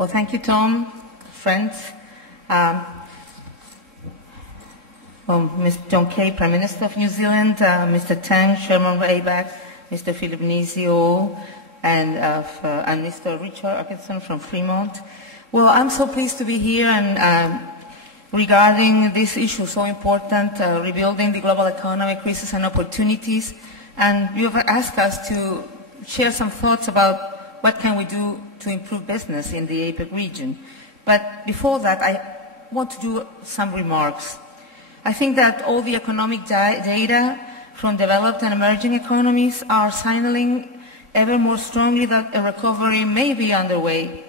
Well, thank you, Tom, friends. Mr. John Key, Prime Minister of New Zealand, Mr. Tang, Chairman of APEC, Mr. Philip Nizio, and Mr. Richard Atkinson from Fremont. Well, I'm so pleased to be here and regarding this issue so important, rebuilding the global economy, crisis and opportunities. And you have asked us to share some thoughts about what can we do to improve business in the APEC region. But before that, I want to do some remarks. I think that all the economic data from developed and emerging economies are signaling ever more strongly that a recovery may be underway.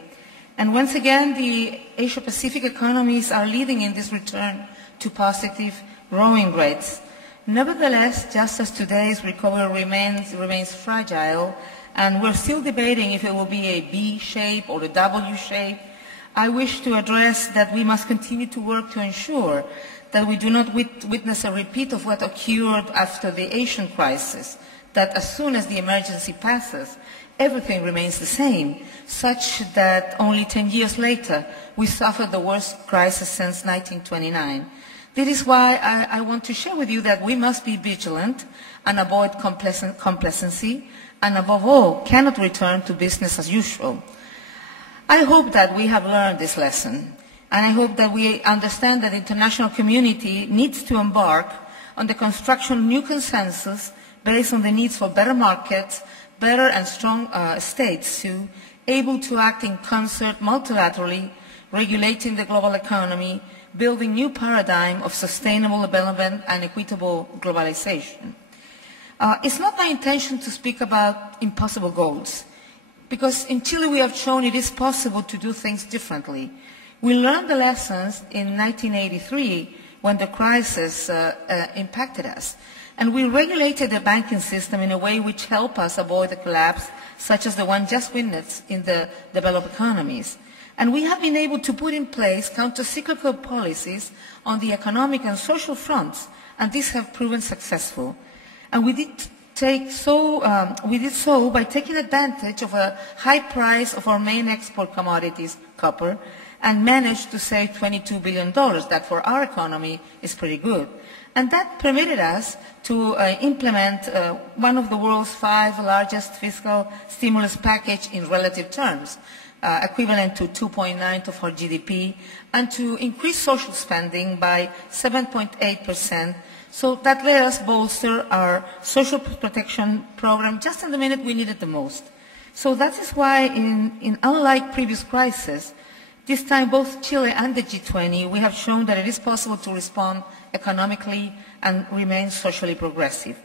And once again, the Asia-Pacific economies are leading in this return to positive growing rates. Nevertheless, just as today's recovery remains fragile, and we're still debating if it will be a B shape or a W shape, I wish to address that we must continue to work to ensure that we do not witness a repeat of what occurred after the Asian crisis, that as soon as the emergency passes, everything remains the same, such that only 10 years later, we suffered the worst crisis since 1929. This is why I want to share with you that we must be vigilant and avoid complacency, and above all, cannot return to business as usual. I hope that we have learned this lesson, and I hope that we understand that the international community needs to embark on the construction of new consensus based on the needs for better markets, better and strong states able to act in concert multilaterally, regulating the global economy, building new paradigm of sustainable development and equitable globalization. It's not my intention to speak about impossible goals, because in Chile we have shown it is possible to do things differently. We learned the lessons in 1983 when the crisis impacted us, and we regulated the banking system in a way which helped us avoid a collapse such as the one just witnessed in the developed economies. And we have been able to put in place counter-cyclical policies on the economic and social fronts, and these have proven successful. And we did so by taking advantage of a high price of our main export commodities, copper, and managed to save $22 billion. That for our economy is pretty good. And that permitted us to implement one of the world's 5 largest fiscal stimulus package in relative terms, equivalent to 2.9% of our GDP, and to increase social spending by 7.8%. So that let us bolster our social protection program just in the minute we need it the most. So that is why, in unlike previous crises, this time both Chile and the G20, we have shown that it is possible to respond economically and remain socially progressive.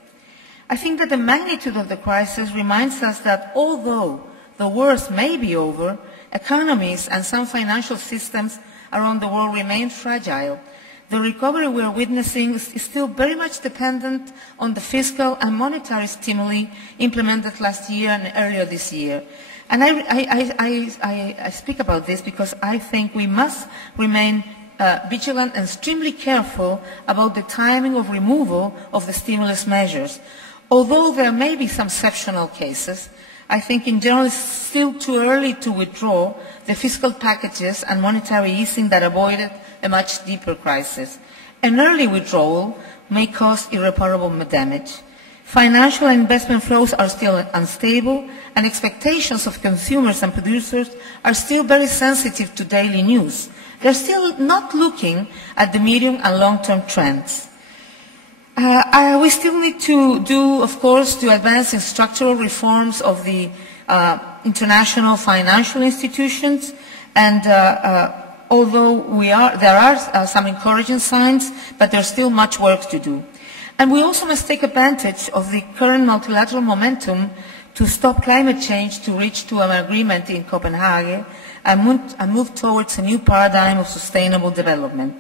I think that the magnitude of the crisis reminds us that although the worst may be over, economies and some financial systems around the world remain fragile. The recovery we are witnessing is still very much dependent on the fiscal and monetary stimuli implemented last year and earlier this year. And I speak about this because I think we must remain vigilant and extremely careful about the timing of removal of the stimulus measures. Although there may be some exceptional cases, I think in general it's still too early to withdraw the fiscal packages and monetary easing that avoided a much deeper crisis. An early withdrawal may cause irreparable damage. Financial and investment flows are still unstable, and expectations of consumers and producers are still very sensitive to daily news. They're still not looking at the medium and long-term trends. We still need to do, of course, to advance in structural reforms of the international financial institutions, and although there are some encouraging signs, but there's still much work to do. And we also must take advantage of the current multilateral momentum to stop climate change, to reach to an agreement in Copenhagen, and move towards a new paradigm of sustainable development.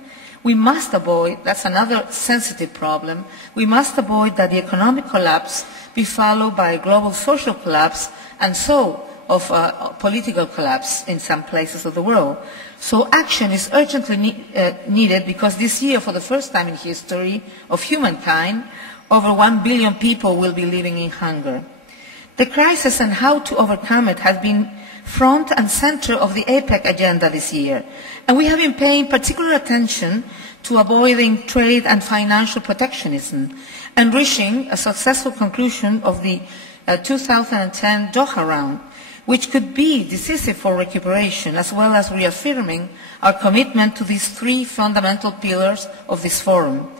We must avoid, that's another sensitive problem, we must avoid that the economic collapse be followed by a global social collapse, and so of political collapse in some places of the world. So action is urgently needed, because this year, for the first time in history of humankind, over 1 billion people will be living in hunger. The crisis and how to overcome it has been front and center of the APEC agenda this year. And we have been paying particular attention to avoiding trade and financial protectionism and reaching a successful conclusion of the 2010 Doha round, which could be decisive for recuperation, as well as reaffirming our commitment to these three fundamental pillars of this forum.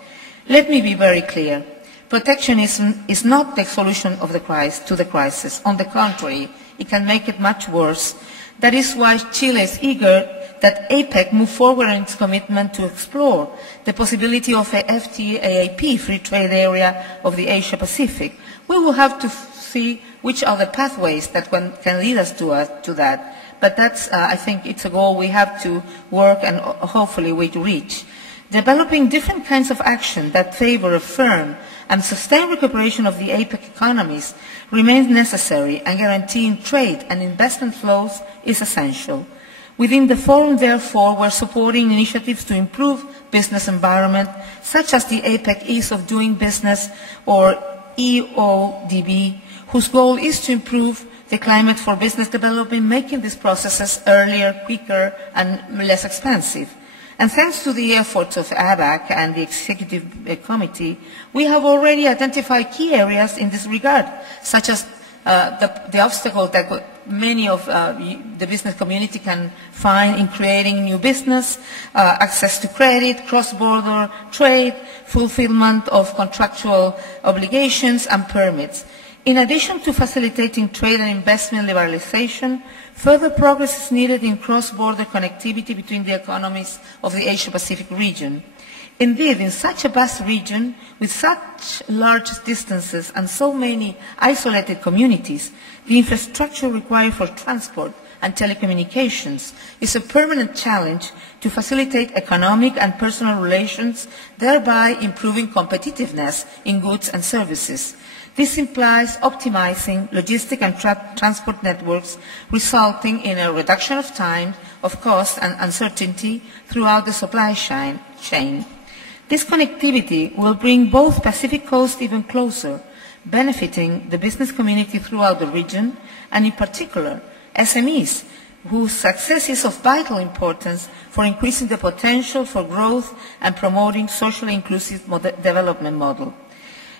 Let me be very clear. Protectionism is not the solution of the crisis. On the contrary, it can make it much worse. That is why Chile is eager that APEC move forward in its commitment to explore the possibility of a FTAAP, free trade area of the Asia-Pacific. We will have to see which are the pathways that can lead us to that. But that's, I think, it's a goal we have to work and hopefully we reach. Developing different kinds of action that favor a firm and sustained recuperation of the APEC economies remains necessary, and guaranteeing trade and investment flows is essential. Within the forum, therefore, we're supporting initiatives to improve business environment, such as the APEC Ease of Doing Business, or EODB, whose goal is to improve the climate for business development, making these processes earlier, quicker, and less expensive. And thanks to the efforts of APEC and the Executive Committee, we have already identified key areas in this regard, such as the obstacle that many of the business community can find in creating new business, access to credit, cross-border trade, fulfillment of contractual obligations, and permits. In addition to facilitating trade and investment liberalization, further progress is needed in cross-border connectivity between the economies of the Asia-Pacific region. Indeed, in such a vast region, with such large distances and so many isolated communities, the infrastructure required for transport and telecommunications is a permanent challenge to facilitate economic and personal relations, thereby improving competitiveness in goods and services. This implies optimizing logistic and transport networks, resulting in a reduction of time, of cost, and uncertainty throughout the supply chain. This connectivity will bring both Pacific Coast even closer, benefiting the business community throughout the region, and in particular, SMEs, whose success is of vital importance for increasing the potential for growth and promoting socially inclusive development model.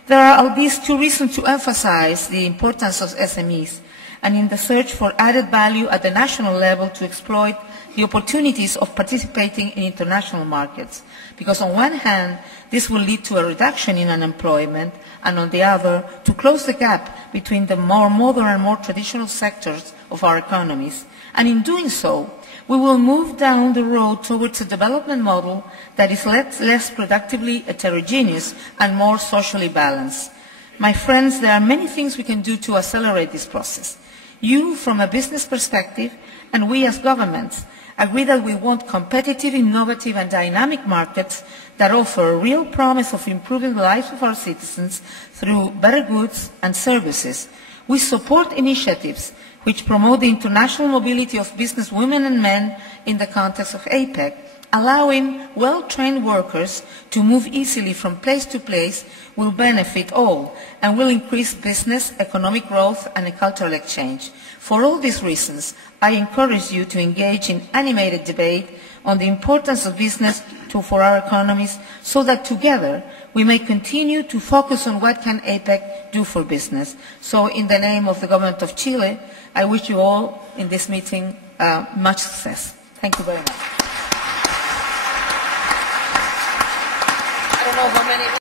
There are at least two reasons to emphasize the importance of SMEs, and in the search for added value at the national level to exploit the opportunities of participating in international markets. Because on one hand, this will lead to a reduction in unemployment, and on the other, to close the gap between the more modern and more traditional sectors of our economies. And in doing so, we will move down the road towards a development model that is less productively heterogeneous and more socially balanced. My friends, there are many things we can do to accelerate this process. You, from a business perspective, and we as governments, agree that we want competitive, innovative, and dynamic markets that offer a real promise of improving the lives of our citizens through better goods and services. We support initiatives which promote the international mobility of business women and men in the context of APEC. Allowing well-trained workers to move easily from place to place will benefit all and will increase business, economic growth, and a cultural exchange. For all these reasons, I encourage you to engage in animated debate on the importance of business for our economies, so that together we may continue to focus on what can APEC do for business. So in the name of the government of Chile, I wish you all in this meeting much success. Thank you very much. I don't know how many